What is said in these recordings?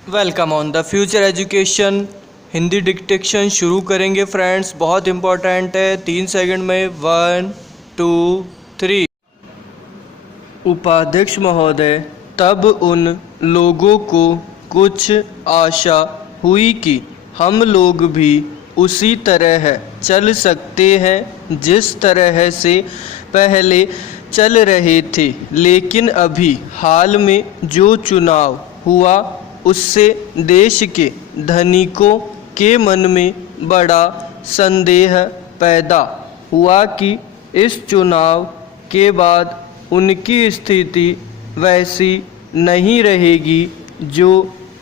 Welcome on the future education. Hindi dictation शुरू करेंगे friends, बहुत इंपॉर्टेंट है। 3 सेकंड में 1 2 3। उपाध्यक्ष महोदय, तब उन लोगों को कुछ आशा हुई कि हम लोग भी उसी तरह चल सकते हैं जिस तरह से पहले चल रहे थे, लेकिन अभी हाल में जो चुनाव हुआ उससे देश के धनिकों के मन में बड़ा संदेह पैदा हुआ कि इस चुनाव के बाद उनकी स्थिति वैसी नहीं रहेगी जो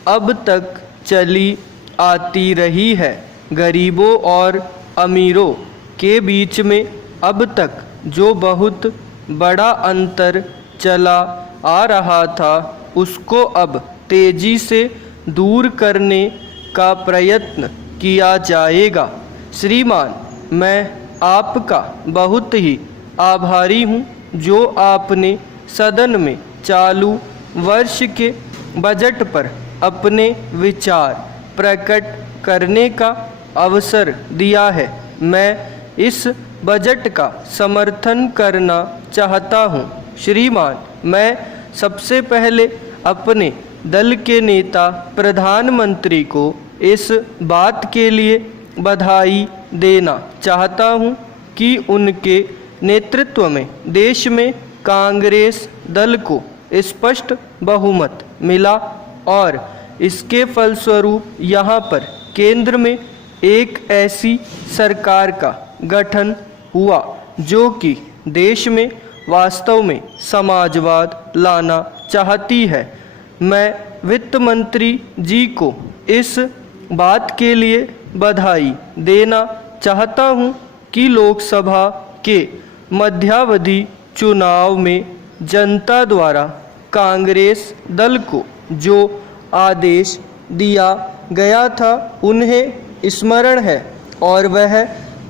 अब तक चली आती रही है। गरीबों और अमीरों के बीच में अब तक जो बहुत बड़ा अंतर चला आ रहा था, उसको अब तेजी से दूर करने का प्रयत्न किया जाएगा। श्रीमान, मैं आपका बहुत ही आभारी हूँ जो आपने सदन में चालू वर्ष के बजट पर अपने विचार प्रकट करने का अवसर दिया है। मैं इस बजट का समर्थन करना चाहता हूँ। श्रीमान, मैं सबसे पहले अपने दल के नेता प्रधानमंत्री को इस बात के लिए बधाई देना चाहता हूँ कि उनके नेतृत्व में देश में कांग्रेस दल को स्पष्ट बहुमत मिला और इसके फलस्वरूप यहाँ पर केंद्र में एक ऐसी सरकार का गठन हुआ जो कि देश में वास्तव में समाजवाद लाना चाहती है। मैं वित्त मंत्री जी को इस बात के लिए बधाई देना चाहता हूं कि लोकसभा के मध्यावधि चुनाव में जनता द्वारा कांग्रेस दल को जो आदेश दिया गया था उन्हें स्मरण है और वह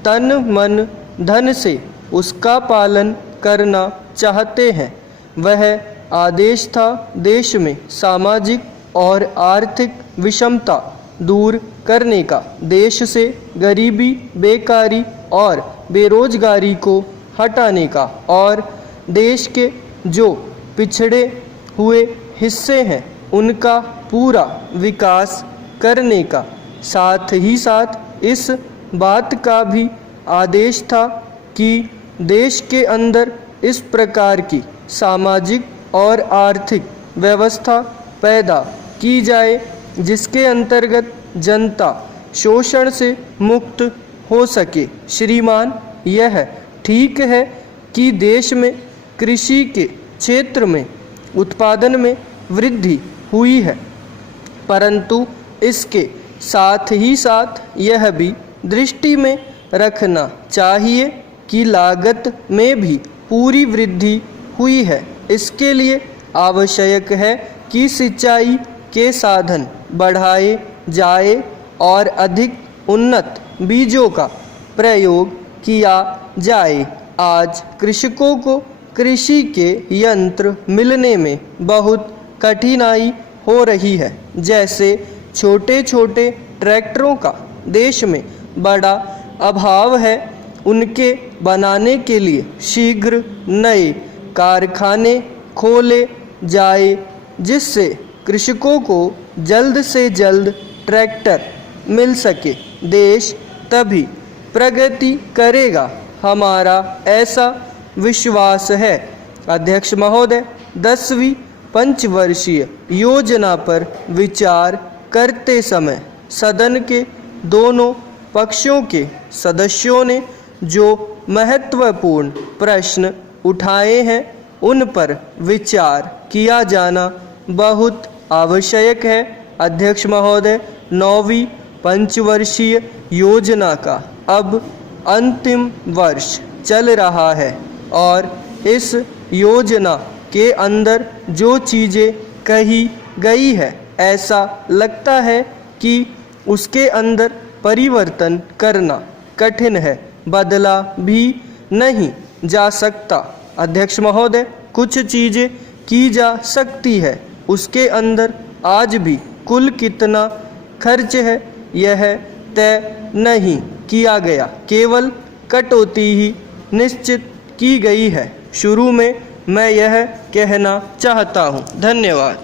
तन मन धन से उसका पालन करना चाहते हैं। वह आदेश था देश में सामाजिक और आर्थिक विषमता दूर करने का, देश से गरीबी, बेकारी और बेरोजगारी को हटाने का और देश के जो पिछड़े हुए हिस्से हैं उनका पूरा विकास करने का। साथ ही साथ इस बात का भी आदेश था कि देश के अंदर इस प्रकार की सामाजिक और आर्थिक व्यवस्था पैदा की जाए जिसके अंतर्गत जनता शोषण से मुक्त हो सके। श्रीमान, यह ठीक है कि देश में कृषि के क्षेत्र में उत्पादन में वृद्धि हुई है, परंतु इसके साथ ही साथ यह भी दृष्टि में रखना चाहिए कि लागत में भी पूरी वृद्धि हुई है। इसके लिए आवश्यक है कि सिंचाई के साधन बढ़ाए जाए और अधिक उन्नत बीजों का प्रयोग किया जाए। आज कृषकों को कृषि के यंत्र मिलने में बहुत कठिनाई हो रही है। जैसे छोटे छोटे ट्रैक्टरों का देश में बड़ा अभाव है, उनके बनाने के लिए शीघ्र नए कारखाने खोले जाए जिससे कृषकों को जल्द से जल्द ट्रैक्टर मिल सके। देश तभी प्रगति करेगा, हमारा ऐसा विश्वास है। अध्यक्ष महोदय, 10वीं पंचवर्षीय योजना पर विचार करते समय सदन के दोनों पक्षों के सदस्यों ने जो महत्वपूर्ण प्रश्न उठाए हैं उन पर विचार किया जाना बहुत आवश्यक है। अध्यक्ष महोदय, 9वीं पंचवर्षीय योजना का अब अंतिम वर्ष चल रहा है और इस योजना के अंदर जो चीज़ें कही गई है, ऐसा लगता है कि उसके अंदर परिवर्तन करना कठिन है, बदला भी नहीं जा सकता। अध्यक्ष महोदय, कुछ चीज़ें की जा सकती है, उसके अंदर आज भी कुल कितना खर्च है यह तय नहीं किया गया, केवल कटौती ही निश्चित की गई है। शुरू में मैं यह कहना चाहता हूँ। धन्यवाद।